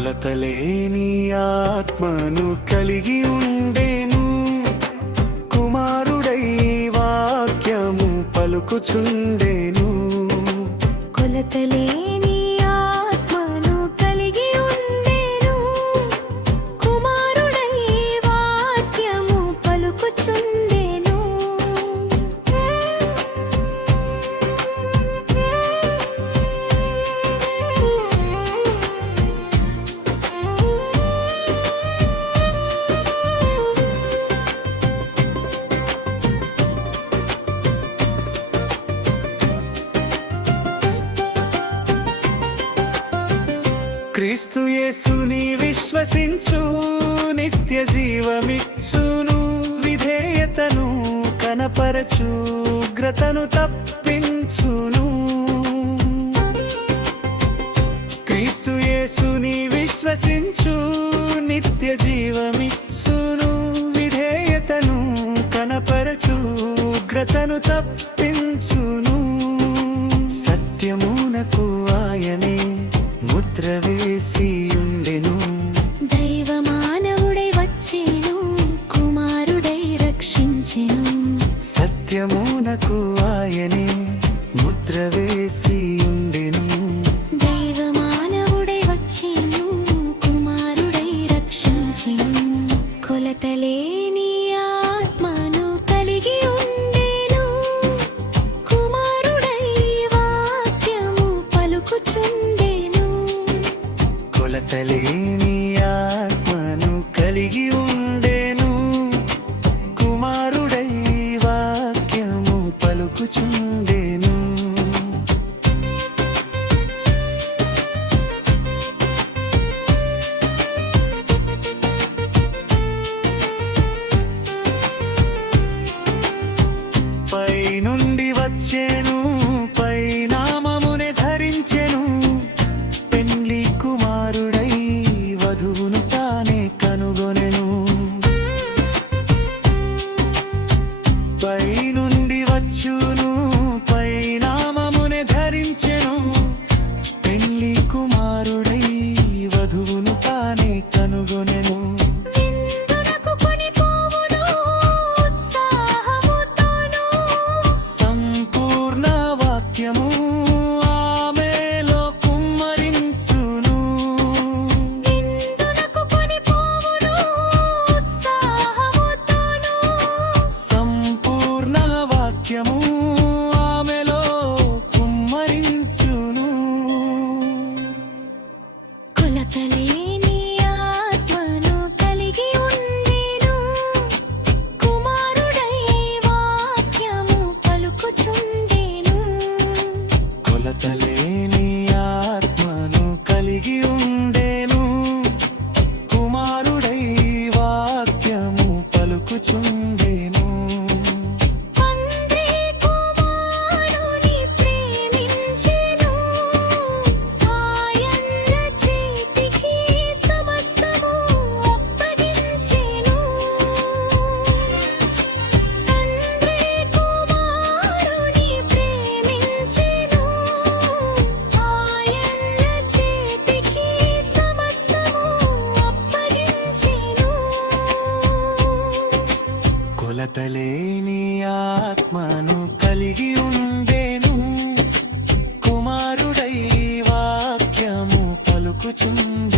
కొలతలేని ఆత్మను కలిగి ఉండేను. కుమారుడై వాక్యము పలుకుచుండెను. కొలతలేని ఆత్మను కలిగి ఉండెను. కుమారుడై వాక్యము పలుకుచుండెను. క్రీస్తు యేసుని విశ్వసించు, నిత్య జీవమిచ్చును. విధేయతను కనపరచు, ఉగ్రతను తప్పించును. క్రీస్తు యేసుని విశ్వసించు, నిత్య జీవమిచ్చును. విధేయతను కనపరచు, ఉగ్రతను తప్పించును. సత్యమునకు ఆయనే ముద్ర వేసి ఉండెను. దైవ మానవుడై వచ్చెను, కుమారుడై రక్షించెను. సత్యమునకు ఆయనే ముద్ర వేసి ఉండెను. దైవ మానవుడై వచ్చెను, కుమారుడై రక్షించెను. కొలతలేని ఆత్మను కలిగి ఉండెను. కుమారుడై వాక్యము పలుకుచుండెను. కొలతలేని ఆత్మను కలిగి ఉండెను. కుమారుడై వాక్యము పలుకుచుండెను. పైనుండి వచ్చెను, పైనామమునే ధరించెను. పెండ్లి కుమారుడై వధువును తానే కనుగొనెను. పైనుండి వచ్చును, పైనామమునే ధరించెను. పెండ్లి కుమారుడై వధువును తానే కనుగొనెను. విందునకు కొనిపోవును ఉత్సాహముతోను. సంపూర్ణ వాక్యము ఆమెలో కుమ్మరించును. విందునకు కొనిపోవును ఉత్సాహముతోను. సంపూర్ణ వాక్యము ఆమెలో కుమ్మరించును. కొలతలేని ఆత్మను కలిగి ఉండెను. కుమారుడై వాక్యము పలుకుచుండెను. కొలతలేని ఆత్మను కలిగి ఉండెను. కుమారుడై వాక్యము పలుకుచుండెను. తండ్రి కుమారుని ప్రేమించెను. ఆయన చేతికి సమస్తము అప్పగించెను. తండ్రి కుమారుని ప్రేమించెను. ఆయన చేతికి సమస్తము అప్పగించెను. కొలతలేని ఆత్మను కలిగి ఉండెను. కుమారుడై వాక్యము పలుకుచుండెను.